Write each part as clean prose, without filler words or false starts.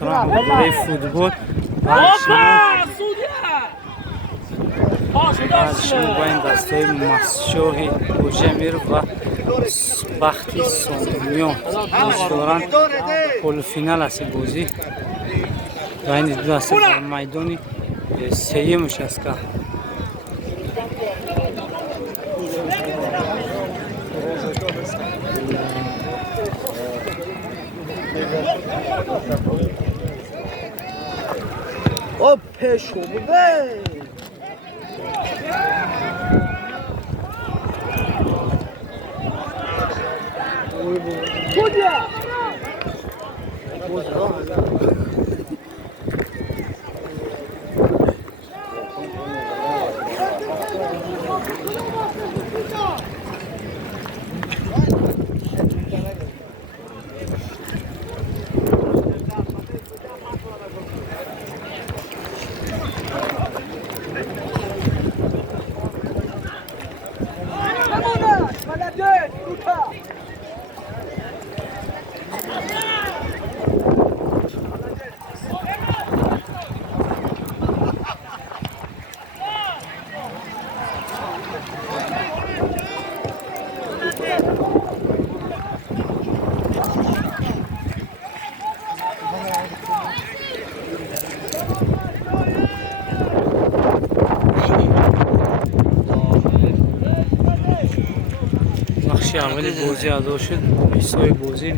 برای فوتبال شما با این دستای مسشاهی بوجمیر و بختی سامیان دارن پول فینال است بازی و این دو دسته در میدان سیمش است که او پیشو بده کجا بخش اولی بازی ادا شد ایسای بازی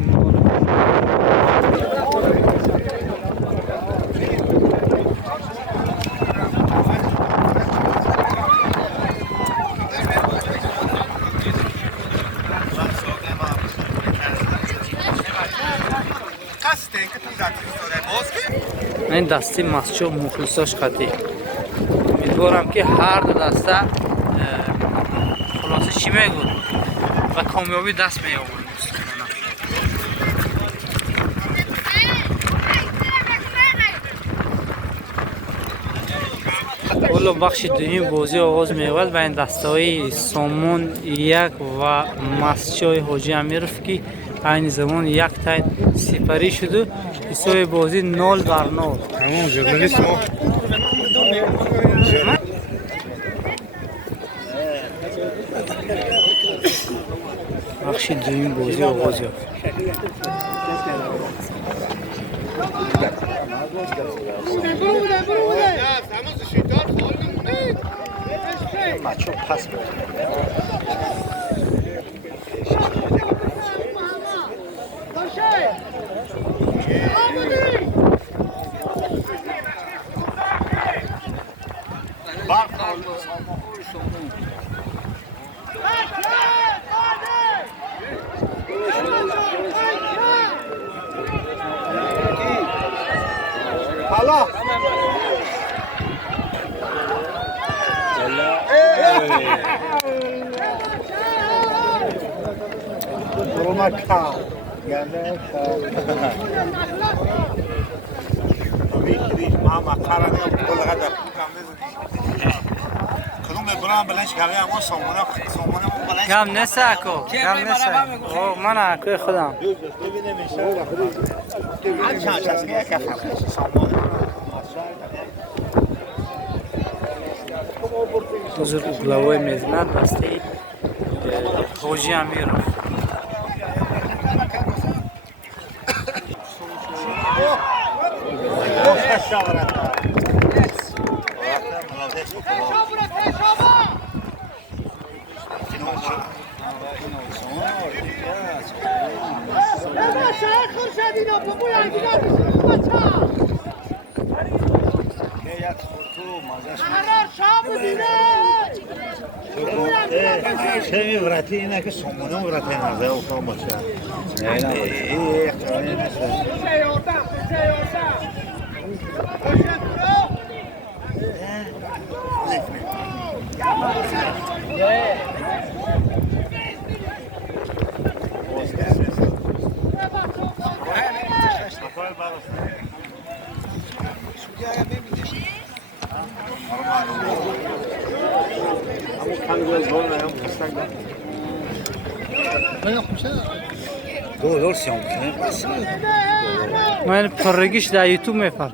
این دستی مسجد مخلصاش خطی امیدوارم که هر دو دسته خلاصه چی میگو و کامیابی دست می‌آورند. والا بخش دوم بازی آغاز می‌شود بین دسته‌های سامان یک و مسجد حاجی امیرف که این زمان یک تایم سپری شده حساب بازی 0-0 تمام ژورنالیست ما بخش دوم بازی آغاز یافت. مچو پس بود حالا رومکا یعنی ریش ماما قرانه کل غدا کدوم برام بلنش کاری اما سامونه بلنش کم نساکو کم نساکو او من اکو خودم ببینیم ان شاء الله چند چیز که کفم سامونه بزرگ گلوی میزنه دستی حاجی امیرف چه می‌وراتی اینه که سامونه می‌وراتی نزده و کام باشه دلار سیام کنه من پرگیش در یوتیوب میفهم.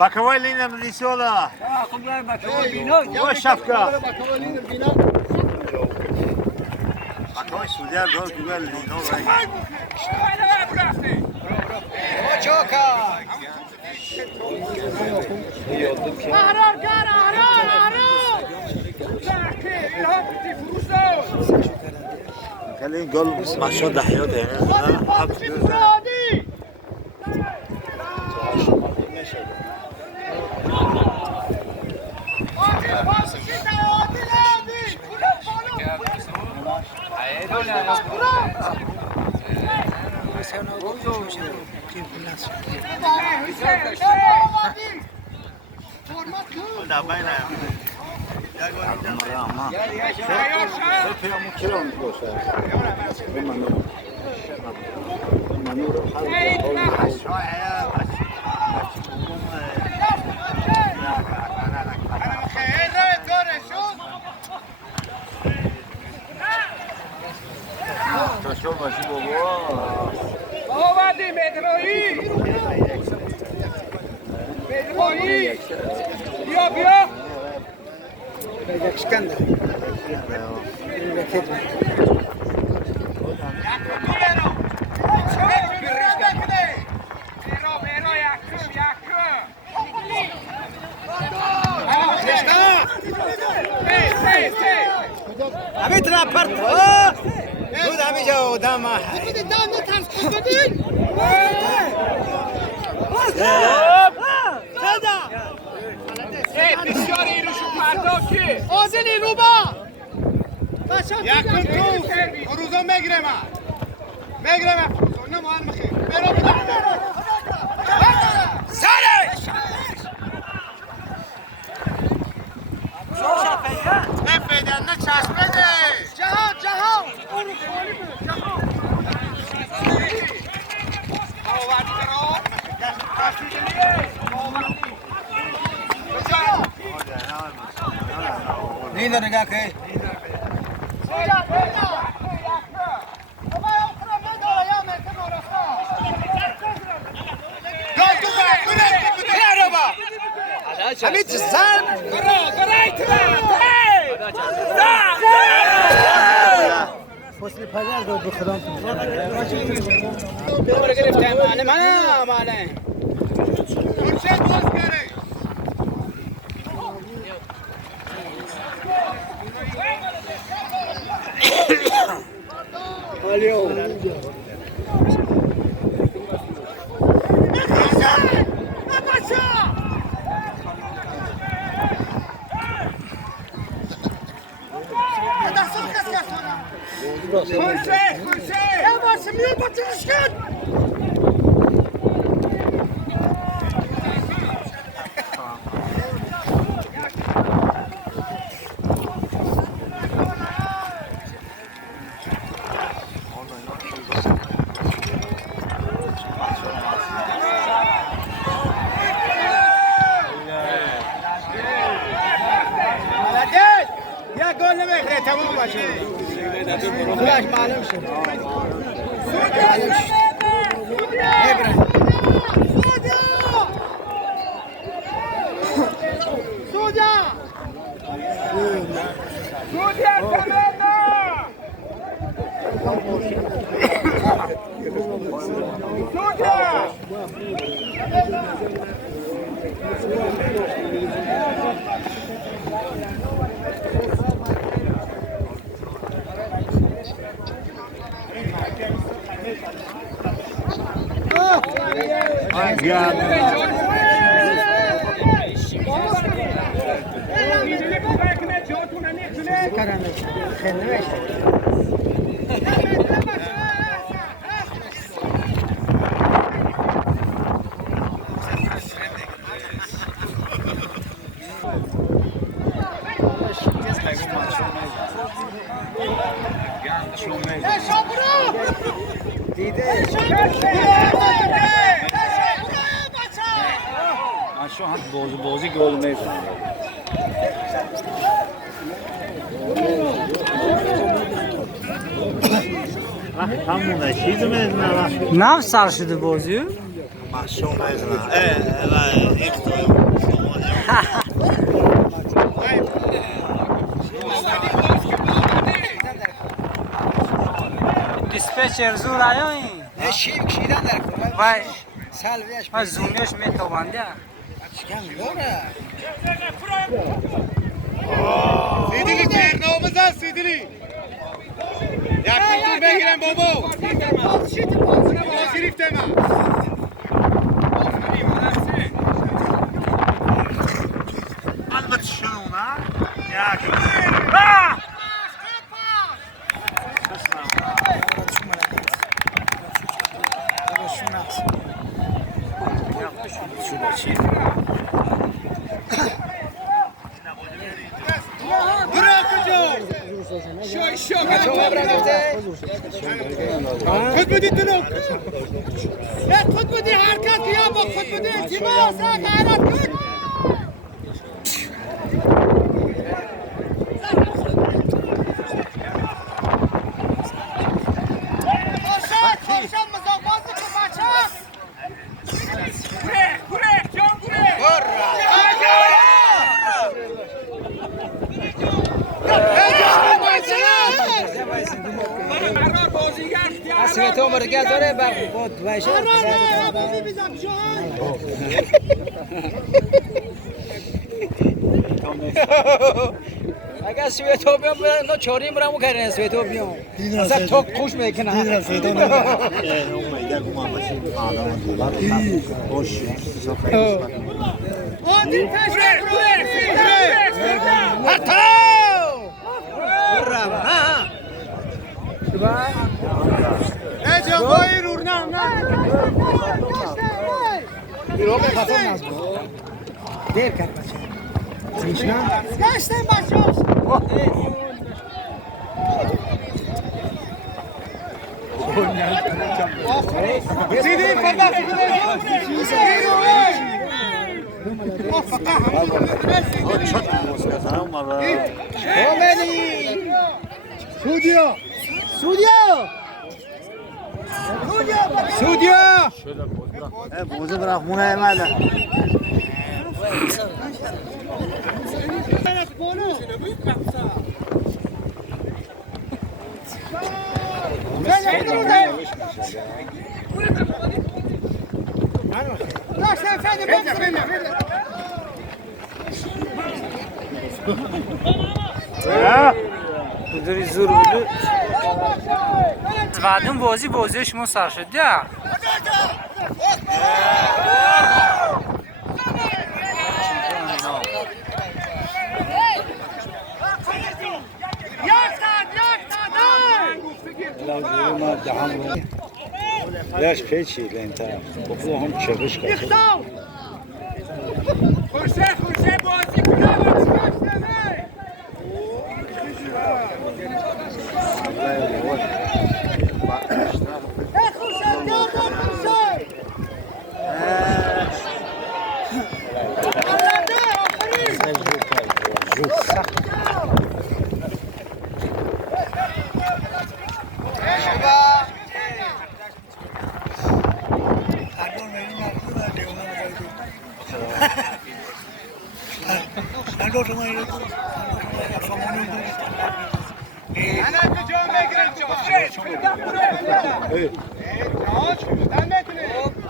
Bakovay lina mlisola. Bakovay şapka. Bakovay suder dol güzel lino. Çoka. Ahrar kar ahrar. Kalin gol maço dahiyo de. آمدی مدرایی مدرایی بیا بیا همه طرف پرت بود همه جا دم بسیار ایروشو پردا کی آزین رو با یکم تو روزا میگیرم نه مهم خیر برو بده سرش نفیدن نه چشم بده جهان نیدر نگاه که همین زن فصل پجر داد به خدا ببر گرفتم مانه فرصت باز کرد اليوم تموم باشه خودش معلوم شد شو هم بازی گل میزنه همونه چیز میزنه نف سر شده بازی شو میزنه دیسپچر زور آیا این نه شیم کشیدن در کنه وای سالویش ما زومیش میتوانده چکم دوره سیدیلی ترنو بزن سیدیلی یک کتون بگیرم بابا باز گرفته من البته شنو نه یک خود بودید تو خود بودی حرکت کیا با خود بودی التماس غیرت کن برگه داره بر بود وایشه اگر سویتو بیام نه چوری مرمو کردن سویتو بیام اصلا تو خوش میکنه دیدن سویتو دیر کرد بچه گشتن بچه سیدی فردا سودیا بوزه برخمونه ماله کدری زور بود بعدم بازی شما سر شد یا لاش پیچی لنتا بخو هم چبش کرد خورشه بازی کنه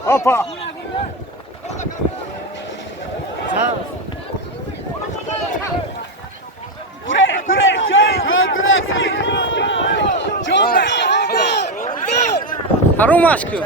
Hoppa! حروم aşkı.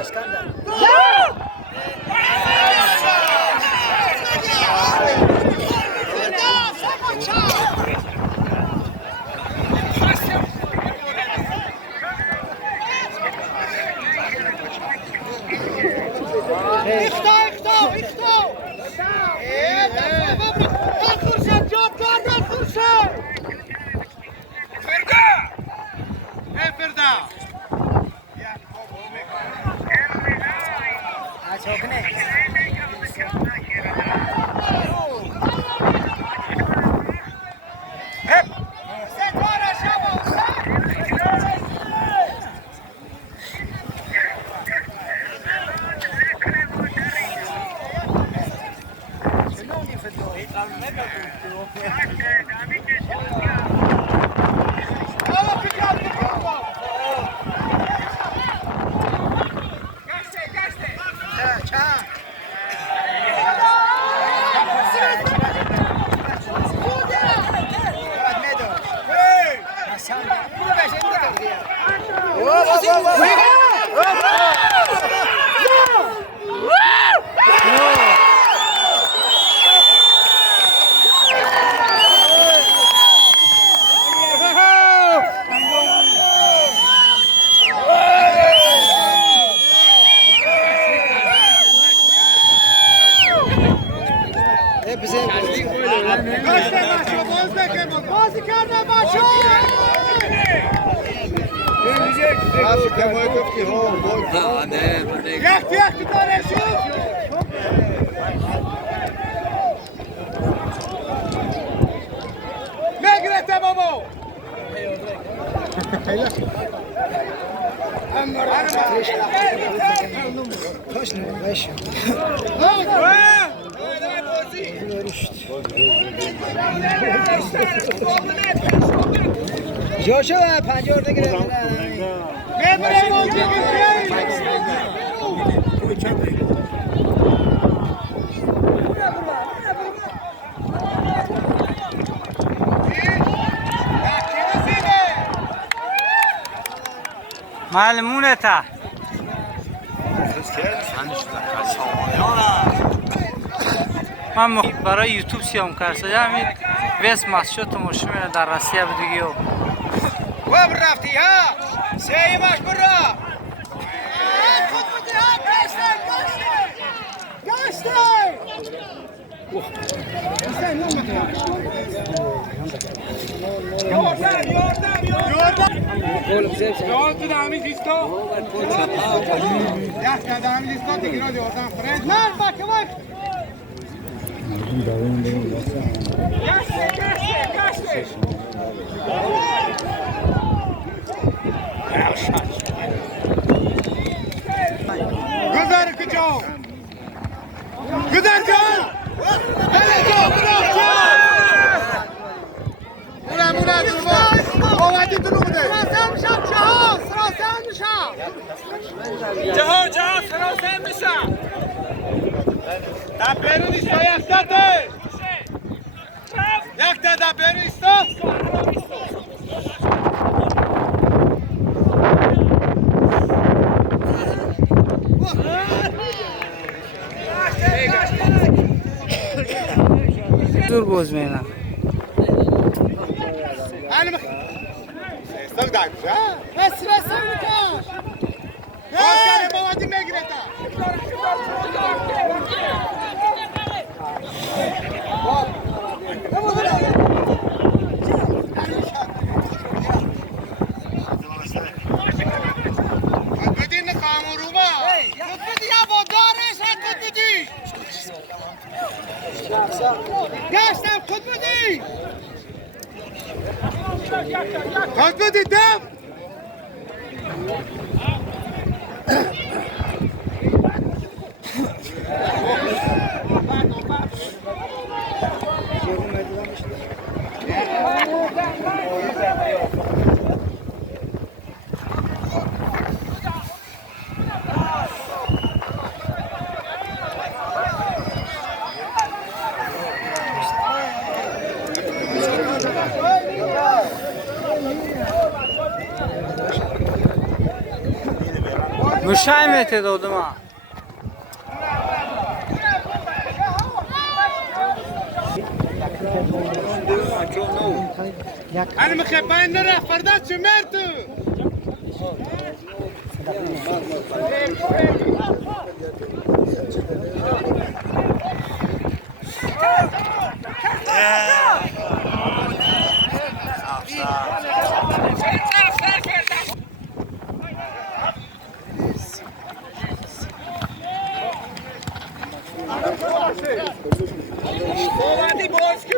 بازی کردن بچه یختی داره شد میگرته بابا کاش نمیشه جاشو 50 نگیره معلمونه تا من برای یوتیوب سیام کرده همین ویس ماسشو تماشا می‌کنم در روسیه بدگی و وين رفتي ها؟ سايباش برا. خد بدي ها قاشتي Güzel kıço. Güzel kıço. Hele kıço. Buna durma. Ovadi durumu de. Sırasam şapşa. Sırasam şa. جهان سراسر میشه. Da berin isto yakta de. Yakta da berin isto. زور باز می‌کنم Stop da güzel. Sırasam kaç. Oscar Ovadi Megreta. Bedin kamuruma. Kut bedi ya bu darış ha kut bedi. Geçtim kut bedi. Kut bedi dev. مشاهمت دادم ها انا مخبان نرى فردات شمرتو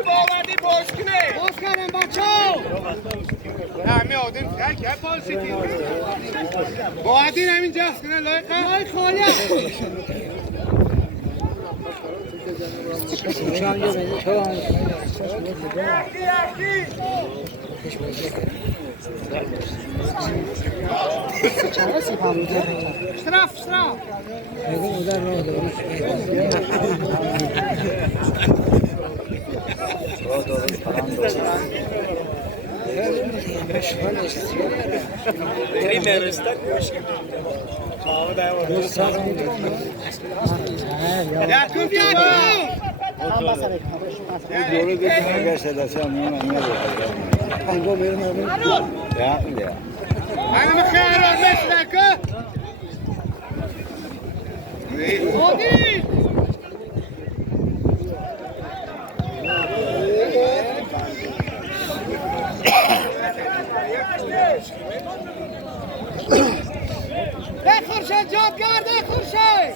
باوردی باز کنه. باز کردم بچه‌ها. همه آدم که پالسیتی باید همین جفت کنه لایقه های خالی. اشتراف اشتراف. Yakub Yakub! Doğru bir mesela sen ya. أنا مخير مثلك هادي. خورشید جاب کرده خورشید.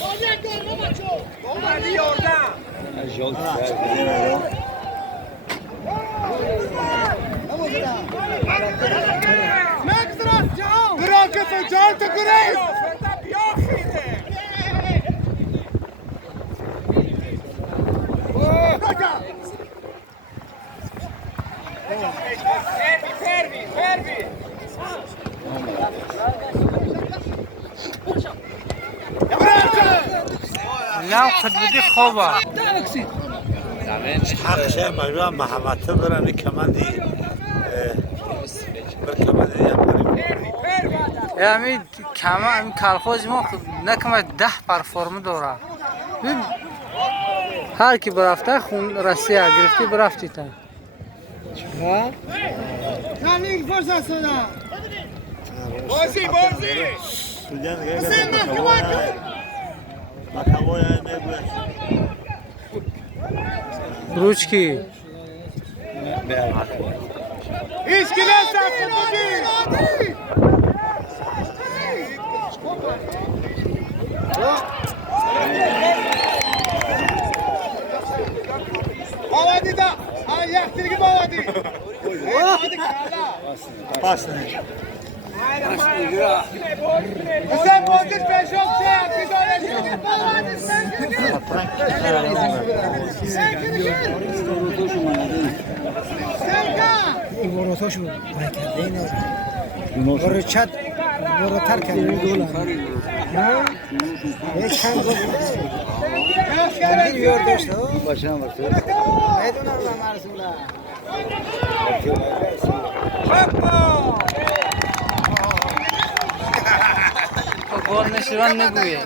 خالی گرم بچو. اومدی یاردم. مگذرد جان. براكة فجال تقريب Fervi. میگم قطبی خوبه حقشه مجبور محمد برن کمندی بر کمندی همین کما این کلخوز ما نکمه 10 پرفورم داره هر کی برفته خون رسیه گرفتی برفتی تا Kalling فرصت شدن. بازی حسین محکمه کن. روچ کی هیچ کی دست بودی بابادی دا یک تیرگی بابادی پاس نه حسین بازیش پیشم چه بابادی وراتاشو نکرده اینا برای چت وراتر کرده یک چند گفت بیار داشته باشم میدونم مرسوله گل نشیران نگویه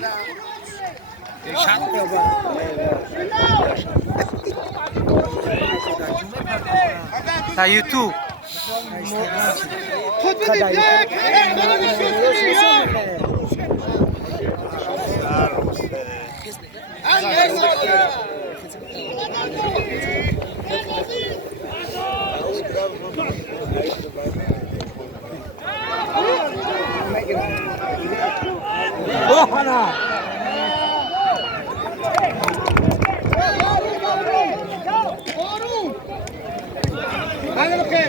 تا یوتیوب خود بدید یک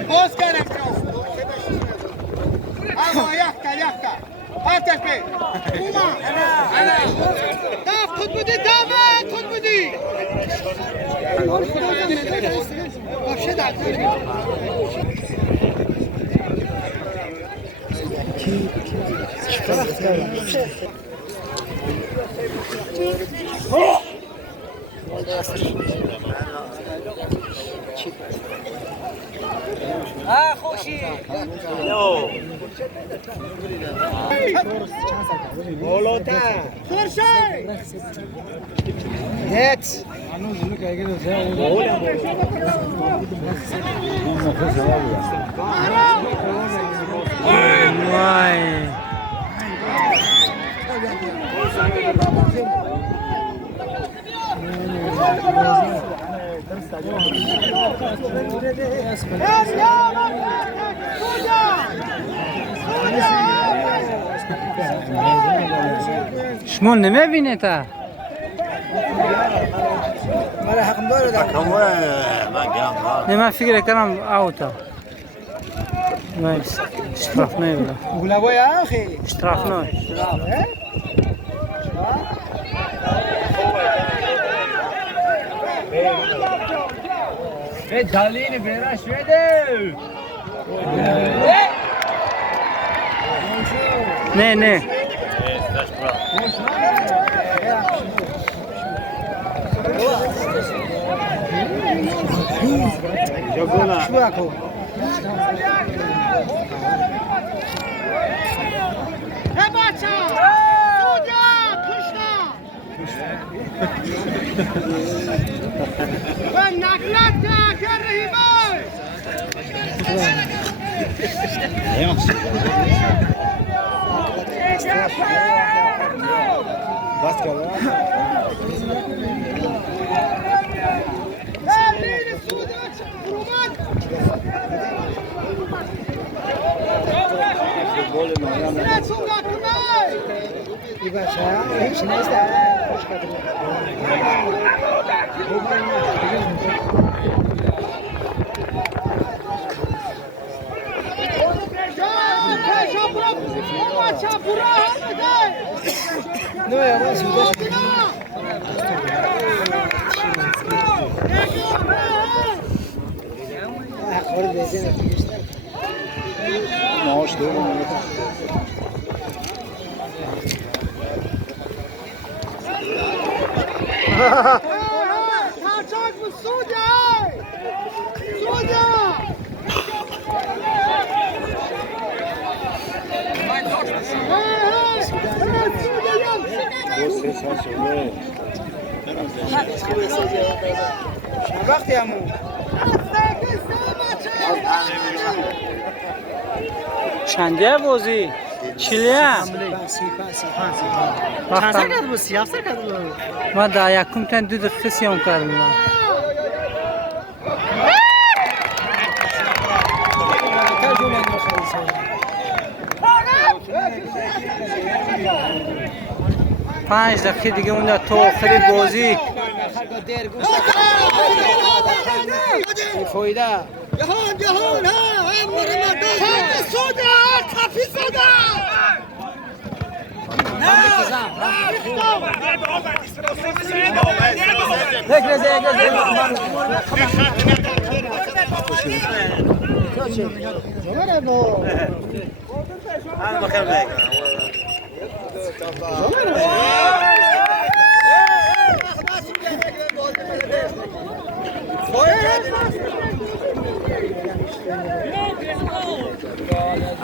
باز کردم اما یخکا آتش بی اوما داف خود بودی دامه خود بودی باشه دکتر خوشی نت وای شما نمیبینه تا مرا حکم داره نه من فکر کردم اوتا نایس اشتراف نمیبینه گلابای آخی اشتراف نه به دالین بیرا شده نه نه شو اکو بچه سودا کشتا و نقلت که رهیبای بس کرده برلین سودا فرومد سرت سودا کمای ای بچه هیچ نیست خوش کرده نه یا سوداش خورد بزنه معاش دارم Kaçak mı Suudi? Suudi! وقتی همون چندیه بازی؟ چلیه؟ چند سر کرد بود؟ 7 سر کرد بود؟ ما در یکم تن 2 دقیقه سیام کردم. پنج دقیقه دیگه مونده تا آخر بازی. فایده جهان ها سودا کافی سودا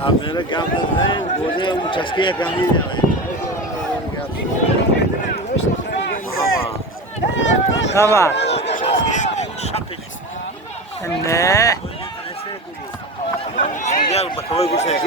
Avere gambe bune un çaskıya gambi Tamam. Ne? Gel bakalım bu şey.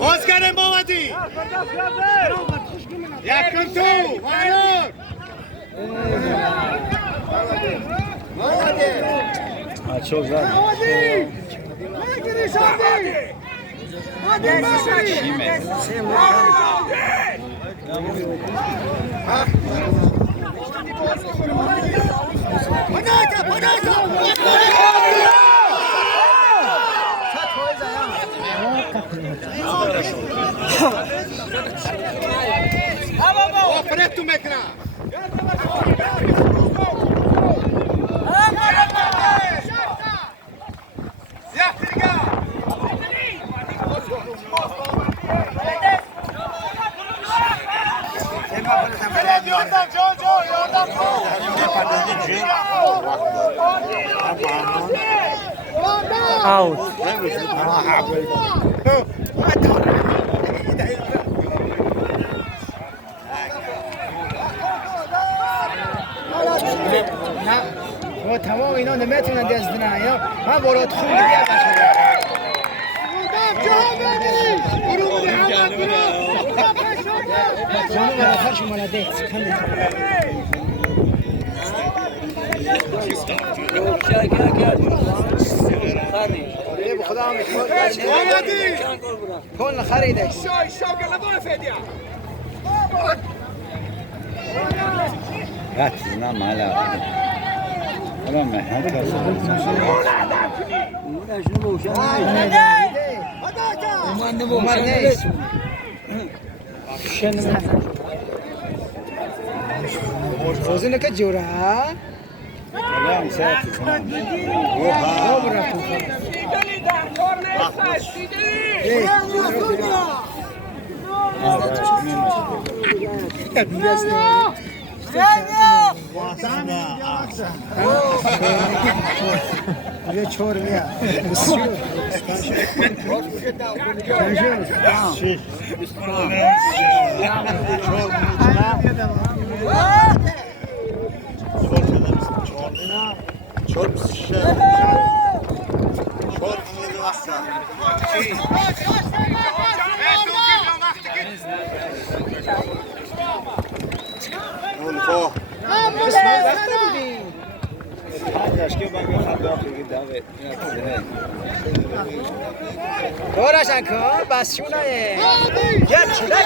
باز کردیم بابدی یکم تو وانور çok güzel. آفرت تو مکنا Out. نه تمام اینا نمیتونن دست بدن اینا من برات خون دیگه باشه جانو برای خرش مالده خدا کل خریده رات نه مالا اما محمد وزنك جورا لا مسافر ये छोड़ गया دورشن کن بس شونه گل چونه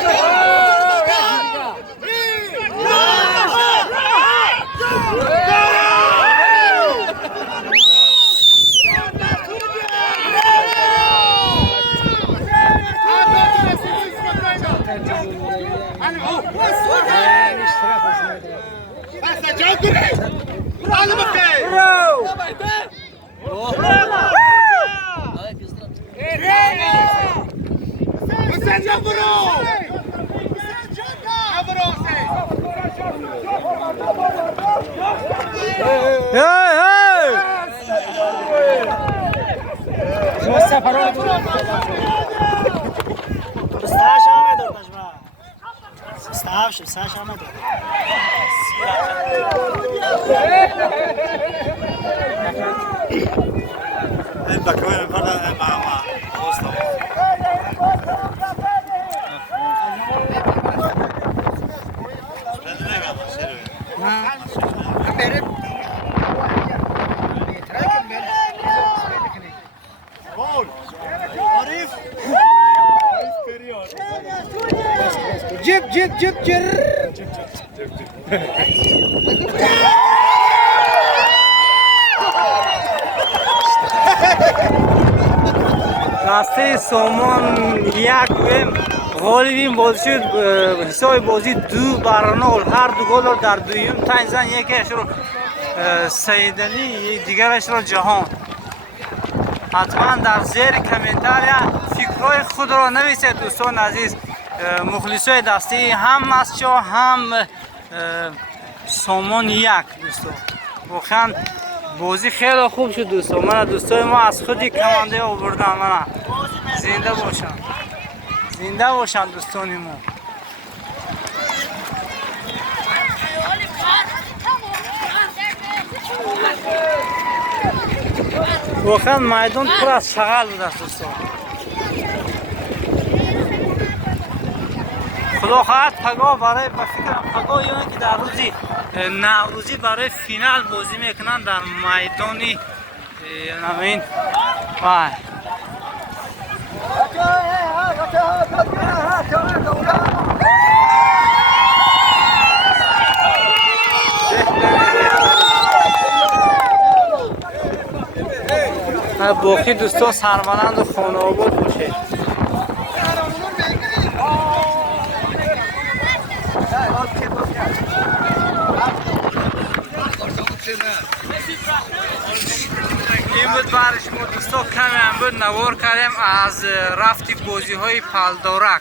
جب جب جر راسته سومون یک ویم غالبین بازی شد حساب بازی 2-0 هر دو گل رو در دویم تنگ زن یکیش رو سیدلی دیگرش رو جهان حتما در زیر کامنتار فکرهای خود را نویسید دوستان عزیز مخلصای دستی هم مسچو هم سومون یک دوستان واقعا بازی خیلی خوب شد دوستان من دوستای ما از خودی کمانده آوردن من زنده باشن دوستان ما واقعا میدان پر از شغل بود است دوستان خدا خواهد پگاه برای پگاه یعنی که در روزی نوروزی برای فینال بازی میکنن در میدانی نمین وای باقی دوستان سربلند و خانه آباد باشه این بود برای شما دوستان کمی هم بود نوار کردیم از رفتی بازی های پالدورک